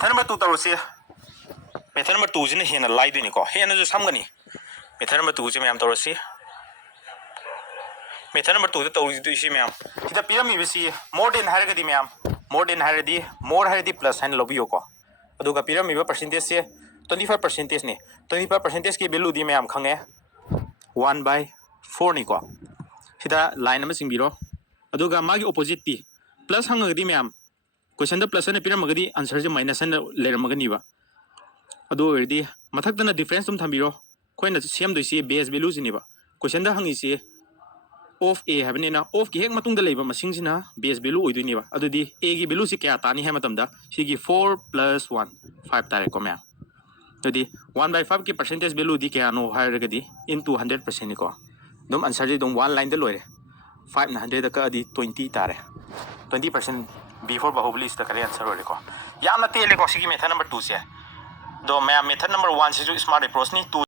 method number 2 तौरसे method number 2 जिने हेना लाइदोनी को हेना जो समगनी मेथड नंबर 2 जे मैम तौरसे मेथड नंबर 2 तौरसी मैम सिदा पिरमी बिसी मोर देन हारगदी मैम मोर देन हारदी मोर हारदी प्लस हाइन लबियो को अदुगा पिरमी परसेंटेज से 25% ने 25% की वैल्यू दी मैम खंगे 1/4 नि को सिदा लाइन में सिंबिरो अदुगा मागी ऑपोजिट पी प्लस हंगदी मैम क्वेश्चन प्लस ने पिरमगदी आंसर जे माइनस ने लेरमगनीबा अदु ओरदी मथक्तना डिफरेंस तुम थंबिरो कोइना सेम दोइसी बेस वैल्यू जिनिबा क्वेश्चन दा हंगिसी ऑफ ए हैबनेना ऑफ की हेक मतुंग दा लेबा मसिंग सिना बेस वैल्यू ओइदुनिबा अदुदी ए की वैल्यू से क्या तानी है मतमदा सिगी 4 + 1 5 तारे को मैम अदुदी 1/5 की परसेंटेज वैल्यू दी क्या नो हायरगदी इनटू 100% निको दम आंसर जे दम 1 लाइन द लोरे 5 ना 100 का दी 20 तारे 20% बिफोर बाहुबली इस तक आंसर हो लेको याम ना तेले को सिगी मेथड नंबर 2 से दो मैम मेथड नंबर 1 से जो स्मार्ट अप्रोच नहीं 2